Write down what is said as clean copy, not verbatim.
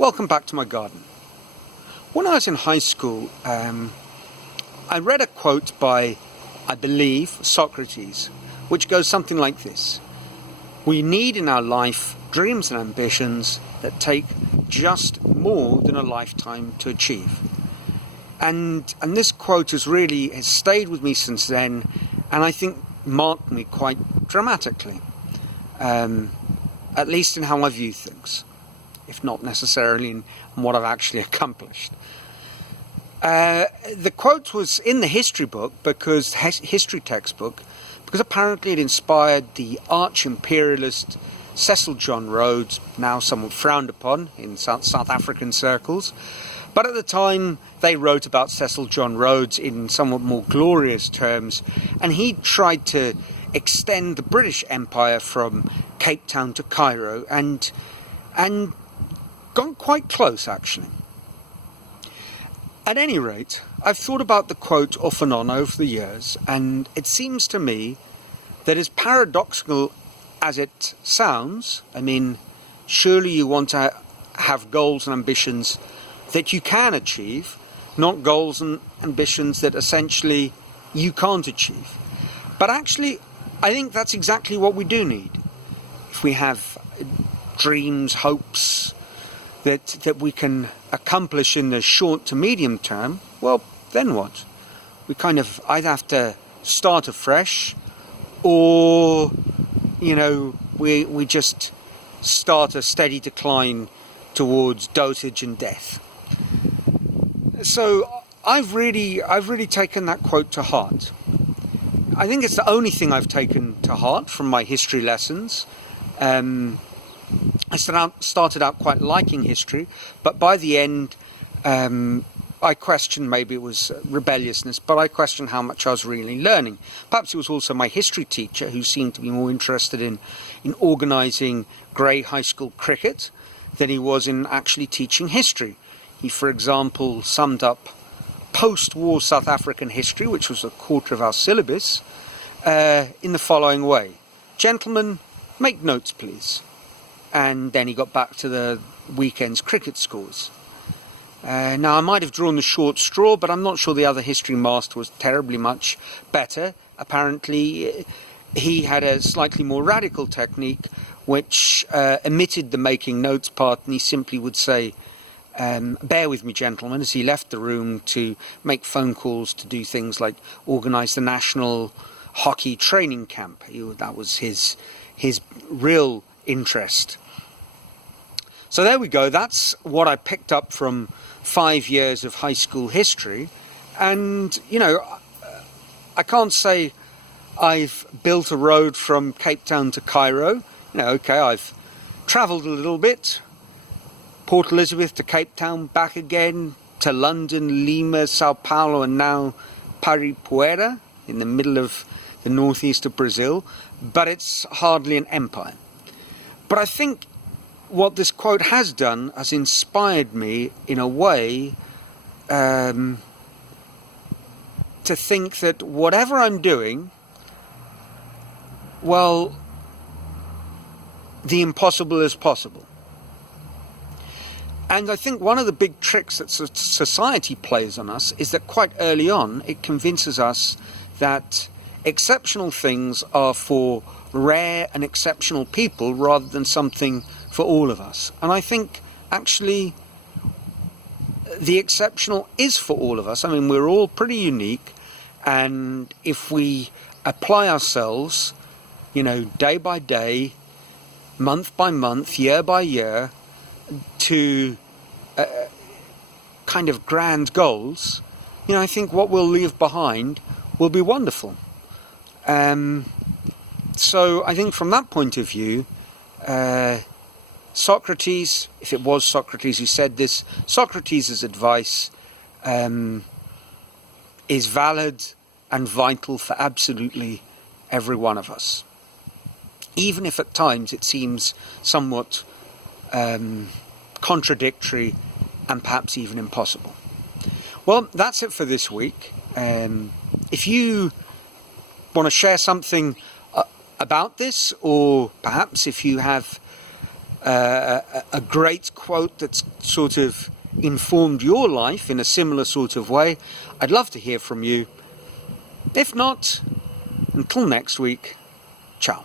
Welcome back to my garden. When I was in high school, I read a quote by, I believe, Socrates, which goes something like this. We need in our life dreams and ambitions that take just more than a lifetime to achieve. And this quote has stayed with me since then, and I think marked me quite dramatically, at least in how I view things, if not necessarily in what I've actually accomplished. The quote was in the history textbook, because apparently it inspired the arch-imperialist Cecil John Rhodes, now somewhat frowned upon in South African circles. But at the time, they wrote about Cecil John Rhodes in somewhat more glorious terms, and he tried to extend the British Empire from Cape Town to Cairo, and got quite close, actually. At any rate, I've thought about the quote off and on over the years, and it seems to me that as paradoxical as it sounds, I mean, surely you want to have goals and ambitions that you can achieve, not goals and ambitions that essentially you can't achieve. But actually, I think that's exactly what we do need. If we have dreams, hopes that we can accomplish in the short to medium term, well, then what? We kind of either have to start afresh, or, we just start a steady decline towards dotage and death. So I've really taken that quote to heart. I think it's the only thing I've taken to heart from my history lessons. I started out quite liking history, but by the end, I questioned, maybe it was rebelliousness, but I questioned how much I was really learning. Perhaps it was also my history teacher who seemed to be more interested in organising grey high school cricket than he was in actually teaching history. He, for example, summed up post-war South African history, which was a quarter of our syllabus, in the following way. Gentlemen, make notes, please. And then he got back to the weekend's cricket scores. Now, I might have drawn the short straw, but I'm not sure the other history master was terribly much better. Apparently, he had a slightly more radical technique, which omitted the making notes part, and he simply would say, bear with me, gentlemen, as he left the room to make phone calls to do things like organise the national hockey training camp. That was his real interest. So there we go. That's what I picked up from 5 years of high school history. And, I can't say I've built a road from Cape Town to Cairo. I've travelled a little bit. Port Elizabeth to Cape Town, back again to London, Lima, Sao Paulo, and now Paripuera in the middle of the northeast of Brazil. But it's hardly an empire. But I think what this quote has done has inspired me in a way to think that whatever I'm doing, well, the impossible is possible. And I think one of the big tricks that society plays on us is that quite early on it convinces us that exceptional things are for rare and exceptional people rather than something for all of us. And I think actually the exceptional is for all of us. I mean, we're all pretty unique, and if we apply ourselves, day by day, month by month, year by year, to kind of grand goals, I think what we'll leave behind will be wonderful. So I think from that point of view, Socrates, if it was Socrates who said this, Socrates' advice is valid and vital for absolutely every one of us. Even if at times it seems somewhat contradictory and perhaps even impossible. Well, that's it for this week. If you want to share something about this, or perhaps if you have a great quote that's sort of informed your life in a similar sort of way, I'd love to hear from you. If not, until next week, ciao.